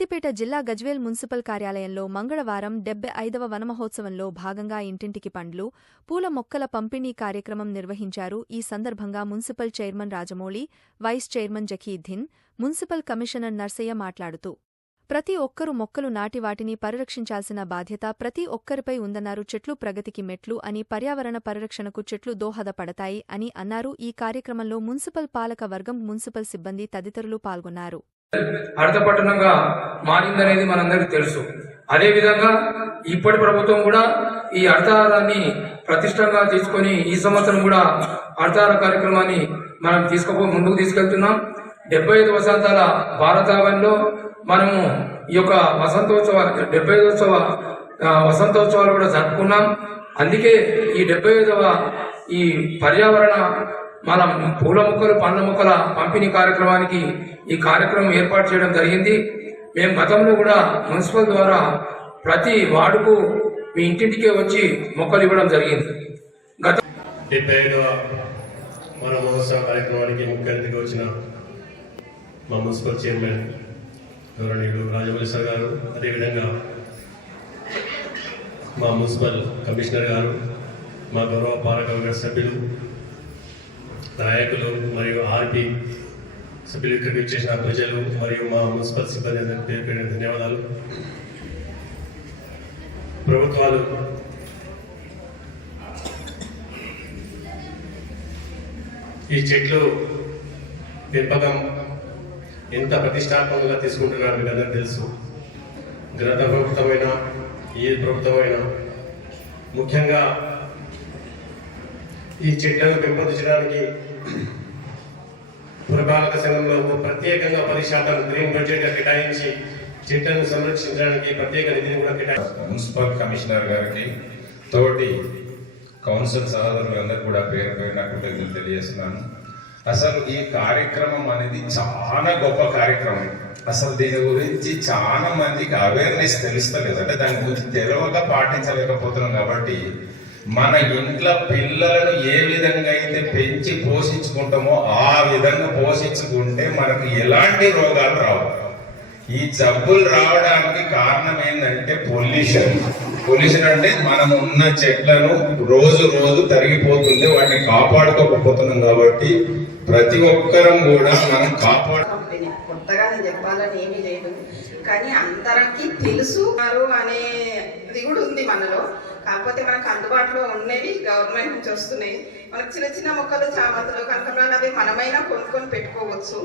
సిద్దిపేట జిల్లా గజ్వేల్ మున్సిపల్ కార్యాలయంలో మంగళవారం డెబ్బై ఐదవ వనమహోత్సవంలో భాగంగా ఇంటింటికి పండ్లు పూల మొక్కల పంపిణీ కార్యక్రమం నిర్వహించారు. ఈ సందర్భంగా municipal chairman Rajamouli vice chairman Zakiuddin municipal commissioner Narsaiah మాట్లాడుతూ ప్రతి ఒక్కరూ మొక్కలు నాటి వాటిని పరిరక్షించాల్సిన బాధ్యత ప్రతి ఒక్కరిపై ఉందన్నారు. చెట్లు ప్రగతికి మెట్లు అని పర్యావరణ పరిరక్షణకు చెట్లు దోహదపడతాయి అని అన్నారు. ఈ కార్యక్రమంలో మున్సిపల్ పాలక వర్గం మున్సిపల్ సిబ్బంది తదితరులు పాల్గొన్నారు. హరితపట్టణంగా మారిందనేది మనందరికీ తెలుసు. అదే విధంగా ఇప్పటి ప్రభుత్వం కూడా ఈ హరితహారాన్ని ప్రతిష్టంగా తీసుకొని ఈ సంవత్సరం కూడా హరితహార కార్యక్రమాన్ని మనం తీసుకుపో ముందుకు తీసుకెళ్తున్నాం. డెబ్బై ఐదు వసంతాల భారతావనిలో మనము ఈ యొక్క వసంతోత్సవ డెబ్బై ఐదోత్సవ వసంతోత్సవాలు కూడా జరుపుకున్నాం. అందుకే ఈ డెబ్బై ఐదవ ఈ పర్యావరణ మన పూల మొక్కలు పండ్ల మొక్కల పంపిణీ కార్యక్రమానికి ఈ కార్యక్రమం ఏర్పాటు చేయడం జరిగింది. మేము గతంలో కూడా మున్సిపల్ ద్వారా ప్రతి వార్డుకు మీ ఇంటింటికే వచ్చి మొక్కలు ఇవ్వడం జరిగింది. గత డెబ్బై మన మహోత్సవ కార్యక్రమానికి ముఖ్య అతిథిగా వచ్చిన మా మున్సిపల్ చైర్మన్ గౌరవనీయుడు రాజమౌళి సార్ గారు అదేవిధంగా మా మున్సిపల్ కమిషనర్ గారు మా గౌరవ పాలక సభ్యులు నాయకులు మరియు ఆర్పి సభ్యులు ఇక్కడికి వచ్చేసిన ప్రజలు మరియు మా మున్సిపల్ సిబ్బంది అందరికీ పేరు ధన్యవాదాలు. ప్రభుత్వాలు ఈ చెట్లు పెంపకం ఎంత ప్రతిష్టాత్మకంగా తీసుకుంటున్నారు మీకు అందరూ తెలుసు. గత ప్రభుత్వమైన ఏ ప్రభుత్వమైన ముఖ్యంగా ఈ చెట్లను పెంపొందించడానికి పురపాలక సంఘంలో ప్రత్యేకంగా పది శాతం గ్రీన్ బడ్జెట్ కేటాయించి చెట్లను సంరక్షించడానికి ప్రత్యేక నిధిని కూడా కేటాయించారు. మున్సిపల్ కమిషనర్ గారికి తోటి కౌన్సిల్ సహోదరులందరూ కూడా పేరు పేరున కృతజ్ఞతలు తెలియజేస్తున్నాను. అసలు ఈ కార్యక్రమం అనేది చాలా గొప్ప కార్యక్రమం. అసలు దీని గురించి చాలా మందికి అవేర్నెస్ తెలుస్తలేదు. అంటే దాని గురించి తెలియక పాటించలేకపోతున్నాం కాబట్టి మన ఇంట్లో పిల్లలను ఏ విధంగా అయితే పెంచి పోషించుకుంటామో ఆ విధంగా పోషించుకుంటే మనకు ఎలాంటి రోగాలు రావు. ఈ జబ్బులు రావడానికి కారణం ఏంటంటే పొల్యూషన్. పొల్యూషన్ అంటే మనం ఉన్న చెట్లను రోజు రోజు తరిగిపోతుంది వాటిని కాపాడుకోకపోతున్నాం కాబట్టి ప్రతి ఒక్కరం కూడా మనం కాపాడు ఏమీ లేదు కానీ అందరికీ తెలుసు అనే అనేది కూడా ఉంది మనలో. కాకపోతే మనకు అందుబాటులో ఉండేవి గవర్నమెంట్ నుంచి వస్తున్నాయి. మనకు చిన్న చిన్న మొక్కలు చామంతులు కనకమరాలు అవి మనమైనా కొనుక్కొని పెట్టుకోవచ్చు.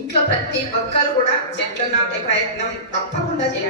ఇంట్లో ప్రతి ఒక్కరు కూడా చెట్లు నాటే ప్రయత్నం తప్పకుండా చేయాలి.